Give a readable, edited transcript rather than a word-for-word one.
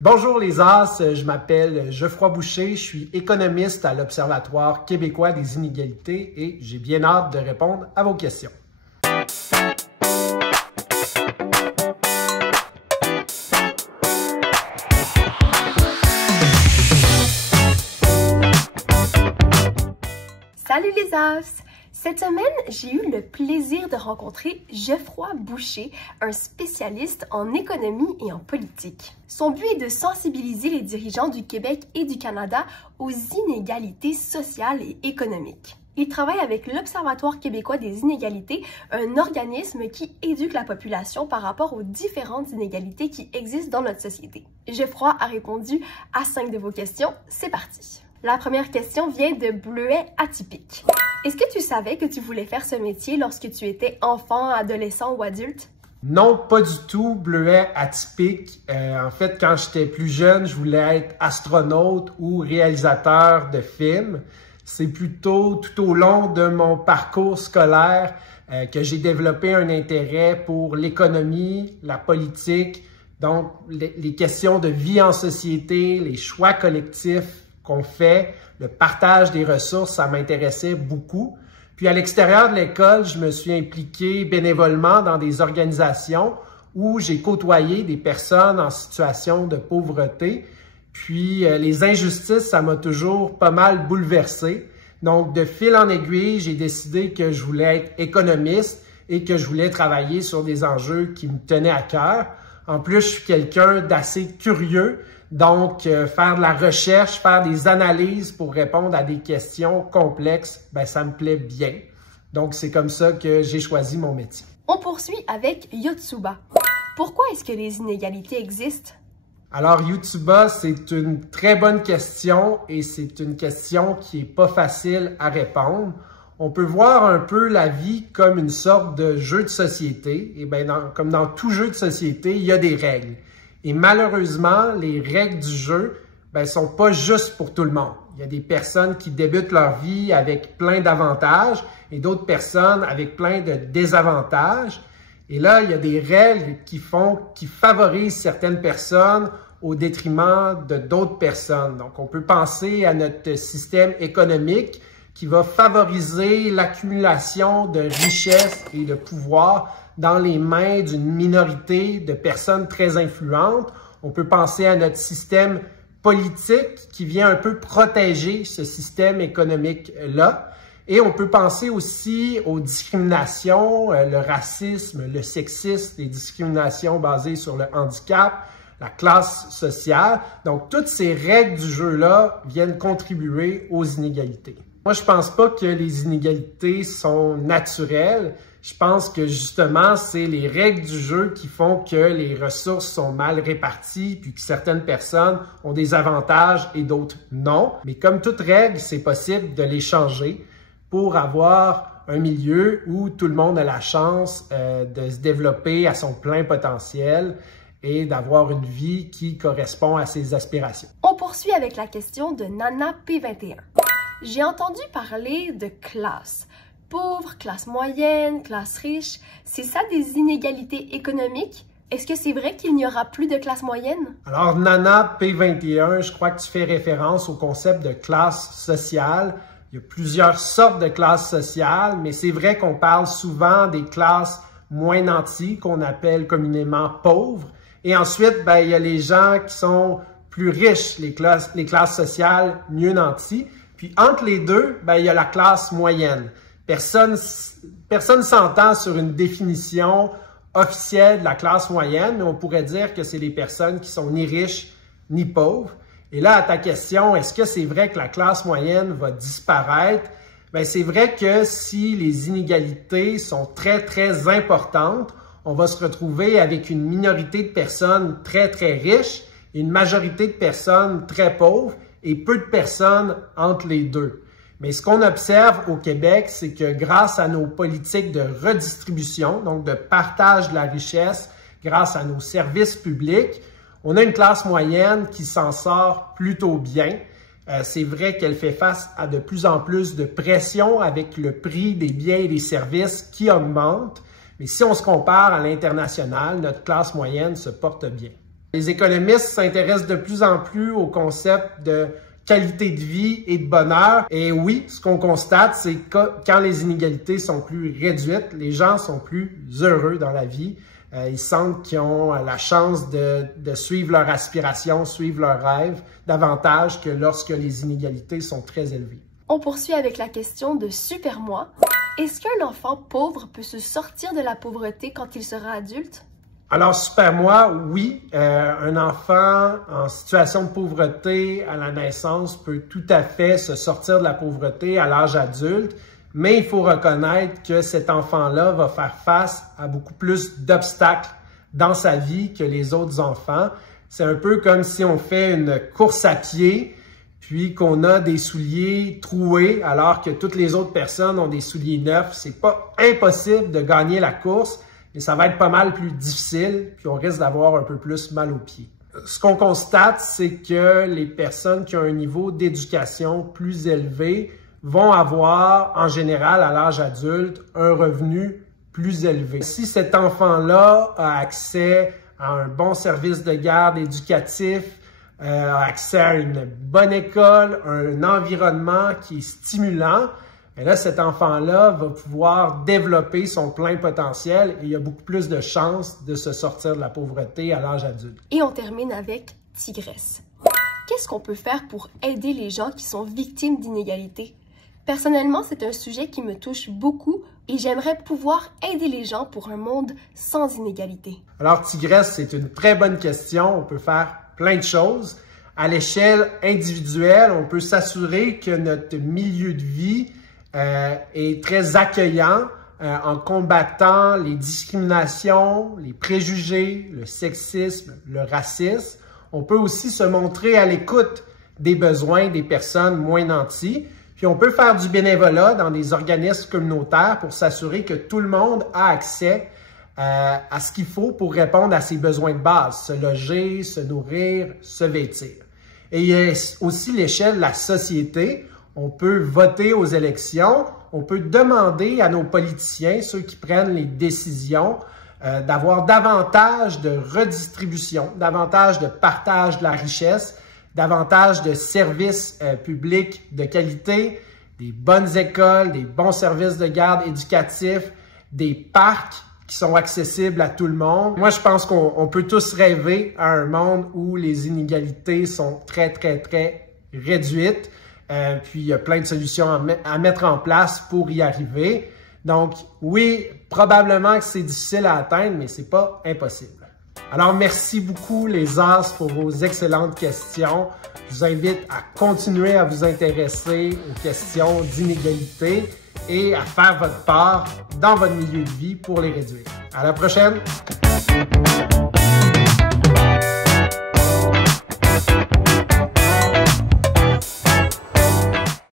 Bonjour les As, je m'appelle Geoffroy Boucher, je suis économiste à l'Observatoire québécois des inégalités et j'ai bien hâte de répondre à vos questions. Salut les As! Cette semaine, j'ai eu le plaisir de rencontrer Geoffroy Boucher, un spécialiste en économie et en politique. Son but est de sensibiliser les dirigeants du Québec et du Canada aux inégalités sociales et économiques. Il travaille avec l'Observatoire québécois des inégalités, un organisme qui éduque la population par rapport aux différentes inégalités qui existent dans notre société. Geoffroy a répondu à 5 de vos questions. C'est parti! La première question vient de Bleuet Atypique. Est-ce que tu savais que tu voulais faire ce métier lorsque tu étais enfant, adolescent ou adulte? Non, pas du tout, Bleuet Atypique. En fait, quand j'étais plus jeune, je voulais être astronaute ou réalisateur de films. C'est plutôt tout au long de mon parcours scolaire que j'ai développé un intérêt pour l'économie, la politique, donc les questions de vie en société, les choix collectifs qu'on fait, le partage des ressources, ça m'intéressait beaucoup. Puis à l'extérieur de l'école, je me suis impliqué bénévolement dans des organisations où j'ai côtoyé des personnes en situation de pauvreté. Puis les injustices, ça m'a toujours pas mal bouleversé. Donc de fil en aiguille, j'ai décidé que je voulais être économiste et que je voulais travailler sur des enjeux qui me tenaient à cœur. En plus, je suis quelqu'un d'assez curieux. Donc, faire de la recherche, faire des analyses pour répondre à des questions complexes, ben, ça me plaît bien. Donc, c'est comme ça que j'ai choisi mon métier. On poursuit avec Yotsuba. Pourquoi est-ce que les inégalités existent? Alors, Yotsuba, c'est une très bonne question et c'est une question qui n'est pas facile à répondre. On peut voir un peu la vie comme une sorte de jeu de société. Et bien, comme dans tout jeu de société, il y a des règles. Et malheureusement, les règles du jeu ne sont pas justes pour tout le monde. Il y a des personnes qui débutent leur vie avec plein d'avantages et d'autres personnes avec plein de désavantages. Et là, il y a des règles qui favorisent certaines personnes au détriment de d'autres personnes. Donc, on peut penser à notre système économique qui va favoriser l'accumulation de richesses et de pouvoir dans les mains d'une minorité de personnes très influentes. On peut penser à notre système politique qui vient un peu protéger ce système économique-là. Et on peut penser aussi aux discriminations, le racisme, le sexisme, les discriminations basées sur le handicap, la classe sociale. Donc, toutes ces règles du jeu-là viennent contribuer aux inégalités. Moi, je pense pas que les inégalités sont naturelles. Je pense que justement, c'est les règles du jeu qui font que les ressources sont mal réparties puis que certaines personnes ont des avantages et d'autres non. Mais comme toute règle, c'est possible de les changer pour avoir un milieu où tout le monde a la chance de se développer à son plein potentiel et d'avoir une vie qui correspond à ses aspirations. On poursuit avec la question de Nana P21. J'ai entendu parler de classe. Pauvre, classe moyenne, classe riche. C'est ça des inégalités économiques? Est-ce que c'est vrai qu'il n'y aura plus de classe moyenne? Alors, Nana P21, je crois que tu fais référence au concept de classe sociale. Il y a plusieurs sortes de classes sociales, mais c'est vrai qu'on parle souvent des classes moins nanties, qu'on appelle communément pauvres. Et ensuite, il y a les gens qui sont plus riches, les classes sociales mieux nanties. Puis entre les deux, il y a la classe moyenne. Personne s'entend sur une définition officielle de la classe moyenne, mais on pourrait dire que c'est les personnes qui sont ni riches ni pauvres. Et là, à ta question, est-ce que c'est vrai que la classe moyenne va disparaître? C'est vrai que si les inégalités sont très, très importantes, on va se retrouver avec une minorité de personnes très, très riches et une majorité de personnes très pauvres et peu de personnes entre les deux. Mais ce qu'on observe au Québec, c'est que grâce à nos politiques de redistribution, donc de partage de la richesse, grâce à nos services publics, on a une classe moyenne qui s'en sort plutôt bien. C'est vrai qu'elle fait face à de plus en plus de pression avec le prix des biens et des services qui augmente. Mais si on se compare à l'international, notre classe moyenne se porte bien. Les économistes s'intéressent de plus en plus au concept de qualité de vie et de bonheur. Et oui, ce qu'on constate, c'est que quand les inégalités sont plus réduites, les gens sont plus heureux dans la vie. Ils sentent qu'ils ont la chance de suivre leur aspiration, suivre leurs rêves, davantage que lorsque les inégalités sont très élevées. On poursuit avec la question de Super Moi. Est-ce qu'un enfant pauvre peut se sortir de la pauvreté quand il sera adulte? Alors, Super Moi, oui, un enfant en situation de pauvreté à la naissance peut tout à fait se sortir de la pauvreté à l'âge adulte, mais il faut reconnaître que cet enfant-là va faire face à beaucoup plus d'obstacles dans sa vie que les autres enfants. C'est un peu comme si on fait une course à pied, puis qu'on a des souliers troués alors que toutes les autres personnes ont des souliers neufs. C'est pas impossible de gagner la course, mais ça va être pas mal plus difficile, puis on risque d'avoir un peu plus mal aux pieds. Ce qu'on constate, c'est que les personnes qui ont un niveau d'éducation plus élevé vont avoir, en général, à l'âge adulte, un revenu plus élevé. Si cet enfant-là a accès à un bon service de garde éducatif, a accès à une bonne école, un environnement qui est stimulant, et là, cet enfant-là va pouvoir développer son plein potentiel et il y a beaucoup plus de chances de se sortir de la pauvreté à l'âge adulte. Et on termine avec Tigresse. Qu'est-ce qu'on peut faire pour aider les gens qui sont victimes d'inégalités? Personnellement, c'est un sujet qui me touche beaucoup et j'aimerais pouvoir aider les gens pour un monde sans inégalités. Alors, Tigresse, c'est une très bonne question. On peut faire plein de choses. À l'échelle individuelle, on peut s'assurer que notre milieu de vie est très accueillant en combattant les discriminations, les préjugés, le sexisme, le racisme. On peut aussi se montrer à l'écoute des besoins des personnes moins nanties. Puis on peut faire du bénévolat dans des organismes communautaires pour s'assurer que tout le monde a accès à ce qu'il faut pour répondre à ses besoins de base, se loger, se nourrir, se vêtir. Et il y a aussi l'échelle de la société. On peut voter aux élections, on peut demander à nos politiciens, ceux qui prennent les décisions, d'avoir davantage de redistribution, davantage de partage de la richesse, davantage de services publics de qualité, des bonnes écoles, des bons services de garde éducatifs, des parcs qui sont accessibles à tout le monde. Moi, je pense qu'on peut tous rêver à un monde où les inégalités sont très, très, très réduites. Puis, il y a plein de solutions à mettre en place pour y arriver. Donc, oui, probablement que c'est difficile à atteindre, mais c'est pas impossible. Alors, merci beaucoup les As pour vos excellentes questions. Je vous invite à continuer à vous intéresser aux questions d'inégalité et à faire votre part dans votre milieu de vie pour les réduire. À la prochaine!